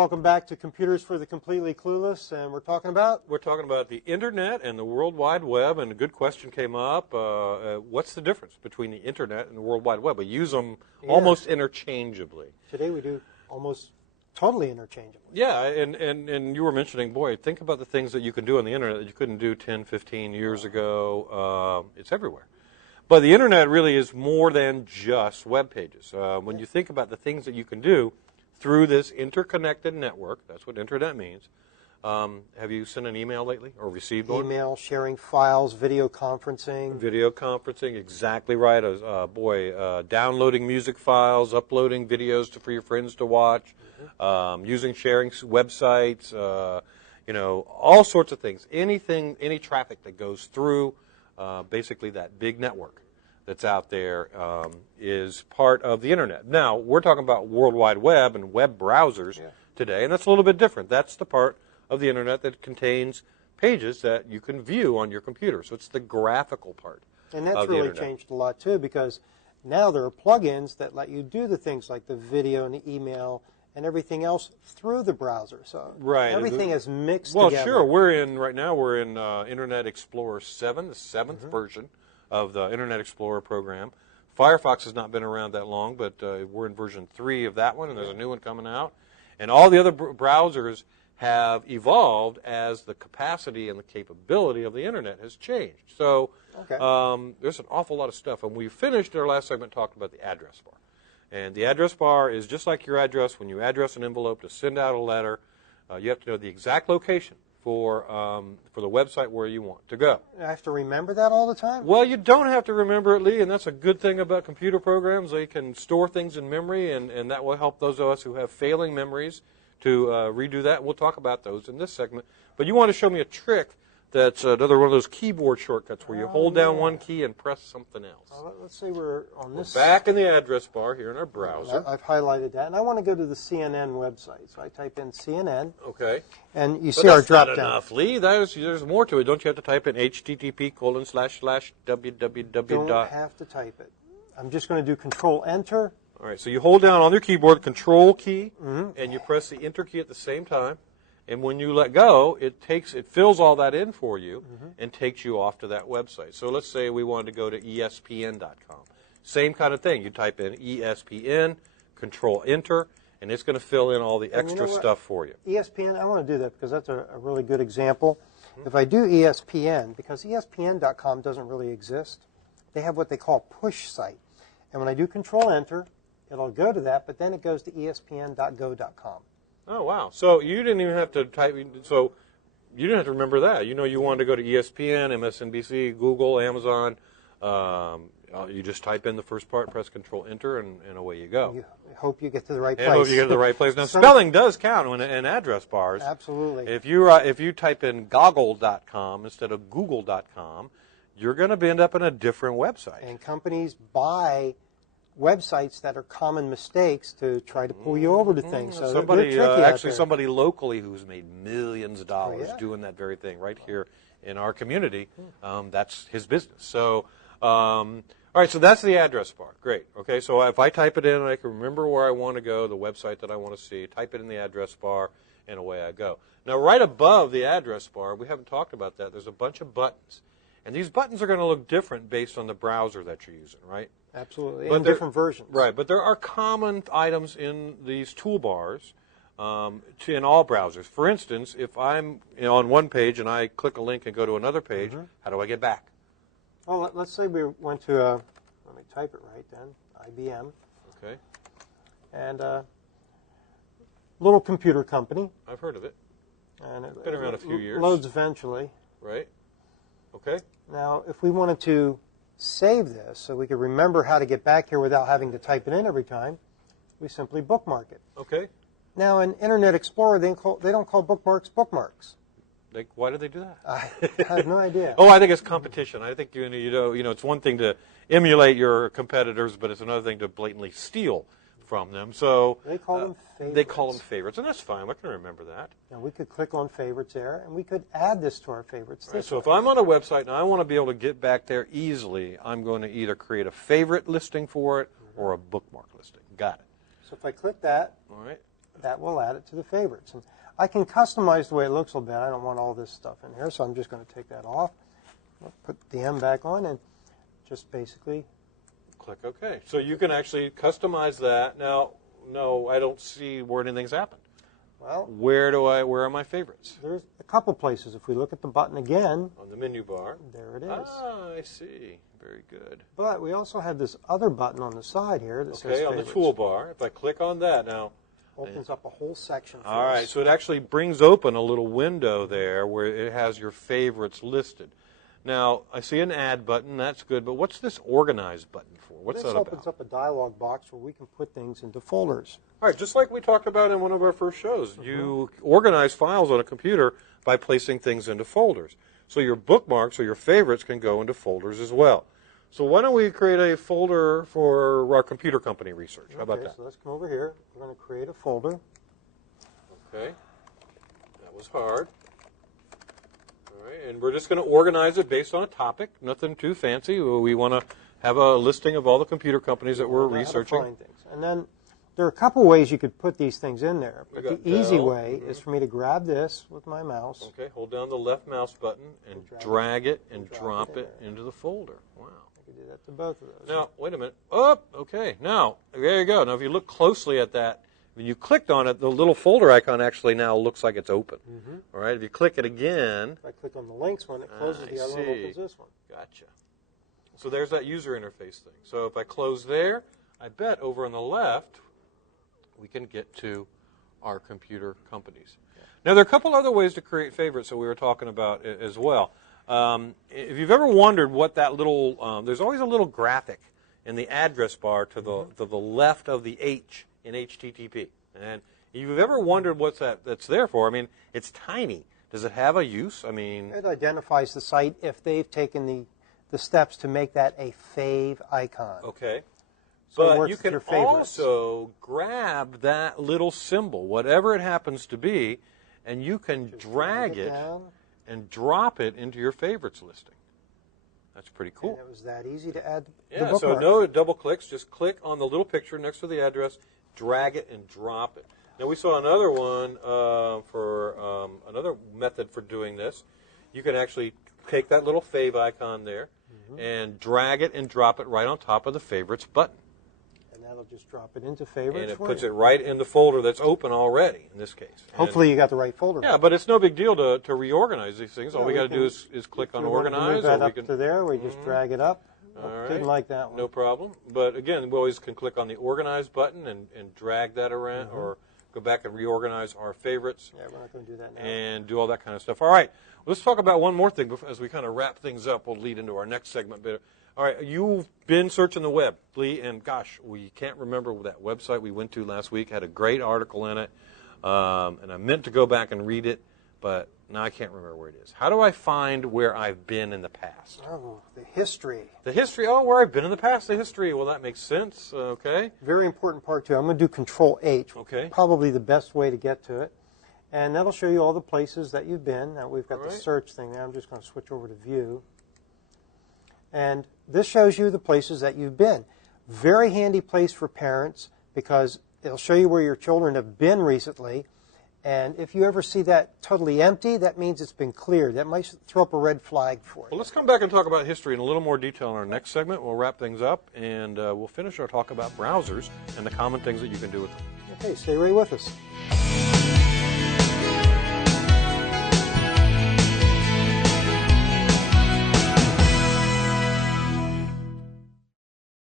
welcome back to Computers for the Completely Clueless, and we're talking about the Internet and the World Wide Web, and a good question came up. What's the difference between the Internet and the World Wide Web? We use them almost interchangeably. Today we do almost totally interchangeably. Yeah, and you were mentioning, boy, think about the things that you can do on the Internet that you couldn't do 10, 15 years ago. It's everywhere. But the Internet really is more than just web pages. When you think about the things that you can do through this interconnected network, that's what Internet means. Have you sent an email lately or received one? Email, sharing files, video conferencing. Video conferencing, exactly right. Downloading music files, uploading videos for your friends to watch, sharing websites, all sorts of things. Anything, any traffic that goes through basically that big network that's out there is part of the Internet. Now, we're talking about World Wide Web and web browsers today, and that's a little bit different. That's the part of the Internet that contains pages that you can view on your computer. So it's the graphical part. And that's really changed a lot, too, because now there are plugins that let you do the things like the video and the email and everything else through the browser. So everything is mixed together. Well, sure. Right now we're in Internet Explorer 7, the 7th version of the Internet Explorer program. Firefox has not been around that long, but we're in version 3 of that one, and there's a new one coming out. And all the other browsers have evolved as the capacity and the capability of the Internet has changed. So there's an awful lot of stuff. And we finished our last segment talking about the address bar. And the address bar is just like your address. When you address an envelope to send out a letter, you have to know the exact location for the website where you want to go. I have to remember that all the time? Well, you don't have to remember it, Lee, and that's a good thing about computer programs. They can store things in memory, and that will help those of us who have failing memories to redo that. We'll talk about those in this segment. But you want to show me a trick that's another one of those keyboard shortcuts where you hold down one key and press something else. Let's say we're on this. We're back in the address bar here in our browser. I've highlighted that, and I want to go to the CNN website. So I type in CNN. Okay. And you see our drop down. That's not enough, Lee. There's more to it. Don't you have to type in http://www. Don't have to type it. I'm just going to do Control-Enter. All right, so you hold down on your keyboard the Control key, and you press the Enter key at the same time. And when you let go, it fills all that in for you and takes you off to that website. So let's say we wanted to go to ESPN.com. Same kind of thing. You type in ESPN, Control-Enter, and it's going to fill in all the extra stuff for you. ESPN, I want to do that because that's a really good example. If I do ESPN, because ESPN.com doesn't really exist, they have what they call push site. And when I do Control-Enter, it'll go to that, but then it goes to ESPN.go.com. Oh, wow. So you didn't even have to type, so you didn't have to remember that. You know you wanted to go to ESPN, MSNBC, Google, Amazon. You just type in the first part, press Control-Enter, and away you go. You hope you get to the right place. I hope you get to the right place. Now, spelling does count in address bars. Absolutely. If you type in goggle.com instead of google.com, you're going to end up in a different website. And companies buy websites that are common mistakes to try to pull you over to things. So somebody locally who's made millions of dollars doing that very thing right here in our community. That's his business. So, all right, so that's the address bar. Great. Okay, so if I type it in, I can remember where I want to go, the website that I want to see, type it in the address bar, and away I go. Now, right above the address bar, we haven't talked about that, there's a bunch of buttons. And these buttons are going to look different based on the browser that you're using, right? Absolutely, in different versions. Right, but there are common items in these toolbars in all browsers. For instance, if I'm on one page and I click a link and go to another page, how do I get back? Well, let's say we went to, let me type it right then, IBM. Okay. And a little computer company. I've heard of it. And it's been around a few years. Loads eventually. Right. Okay. Now, if we wanted to save this so we could remember how to get back here without having to type it in every time, we simply bookmark it. Okay. Now, in Internet Explorer, they don't call bookmarks bookmarks. Why do they do that? I have no idea. I think it's competition. I think it's one thing to emulate your competitors, but it's another thing to blatantly steal from them. So they call them favorites. They call them favorites, and that's fine. I can remember that. Now we could click on favorites there, and we could add this to our favorites. Right, so if I'm on a website and I want to be able to get back there easily, I'm going to either create a favorite listing for it or a bookmark listing. Got it. So if I click that, all right, that will add it to the favorites. And I can customize the way it looks a little bit. I don't want all this stuff in here, so I'm just going to take that off. I'll put the M back on and just basically click OK. So you can actually customize that. Now, no, I don't see where anything's happened. Well, where are my favorites? There's a couple places. If we look at the button again, on the menu bar, there it is. Ah, I see. Very good. But we also have this other button on the side here that says on the favorites. toolbar. If I click on that now, opens up a whole section for all right, us. so it actually brings open a little window there where it has your favorites listed. Now, I see an add button. That's good. But what's this organize button for? What's that about? This opens up a dialog box where we can put things into folders. All right, just like we talked about in one of our first shows. You organize files on a computer by placing things into folders. So your bookmarks or your favorites can go into folders as well. So why don't we create a folder for our computer company research? How about that? So let's come over here. We're going to create a folder. Okay. That was hard. All right, and we're just going to organize it based on a topic. Nothing too fancy. We want to have a listing of all the computer companies that we're researching. Find things. And then there are a couple ways you could put these things in there. But the easy Dell. way is for me to grab this with my mouse. Okay, hold down the left mouse button and drag it and drop it into the folder. Wow. I could do that to both of those. Now, wait a minute. Oh, okay. Now, there you go. Now, if you look closely at that, when you clicked on it, the little folder icon actually now looks like it's open. All right, if you click it again. If I click on the links one, it closes the other one, opens this one. Gotcha. So there's that user interface thing. So if I close there, I bet over on the left, we can get to our computer companies. Now, there are a couple other ways to create favorites that we were talking about as well. If you've ever wondered what that little, there's always a little graphic in the address bar to the left of the H in HTTP. And if you've ever wondered what's that's there for, I mean, it's tiny. Does it have a use? I mean, it identifies the site if they've taken the steps to make that a fave icon. Okay. So but you can also grab that little symbol, whatever it happens to be, and you can drag it and drop it into your favorites listing. That's pretty cool. And it was that easy to add the Yeah, so bookmark. no double clicks. Just click on the little picture next to the address, drag it, and drop it. Now, we saw another one for another method for doing this. You can actually take that little fave icon there and drag it and drop it right on top of the favorites button. And that'll just drop it into favorites. And it puts it right in the folder that's open already, in this case. Hopefully you got the right folder. Yeah, but it's no big deal to reorganize these things. All we got to do is click on organize. Move that up to there. We just drag it up. All right. Didn't like that one. No problem. But again, we always can click on the organize button and drag that around or go back and reorganize our favorites. Yeah, we're not going to do that now. And do all that kind of stuff. All right. Let's talk about one more thing as we kind of wrap things up. We'll lead into our next segment. But, all right, you've been searching the web, Lee, and gosh, we can't remember that website we went to last week. Had a great article in it, and I meant to go back and read it, but now I can't remember where it is. How do I find where I've been in the past? Oh, the history. The history. Oh, where I've been in the past. The history. Well, that makes sense. Okay. Very important part, too. I'm going to do Control-H. Okay. Probably the best way to get to it. And that'll show you all the places that you've been. Now, we've got the search thing there. I'm just going to switch over to View. And this shows you the places that you've been. Very handy place for parents because it'll show you where your children have been recently. And if you ever see that totally empty, that means it's been cleared. That might throw up a red flag for you. Well, let's come back and talk about history in a little more detail in our next segment. We'll wrap things up, and we'll finish our talk about browsers and the common things that you can do with them. Okay, stay right with us.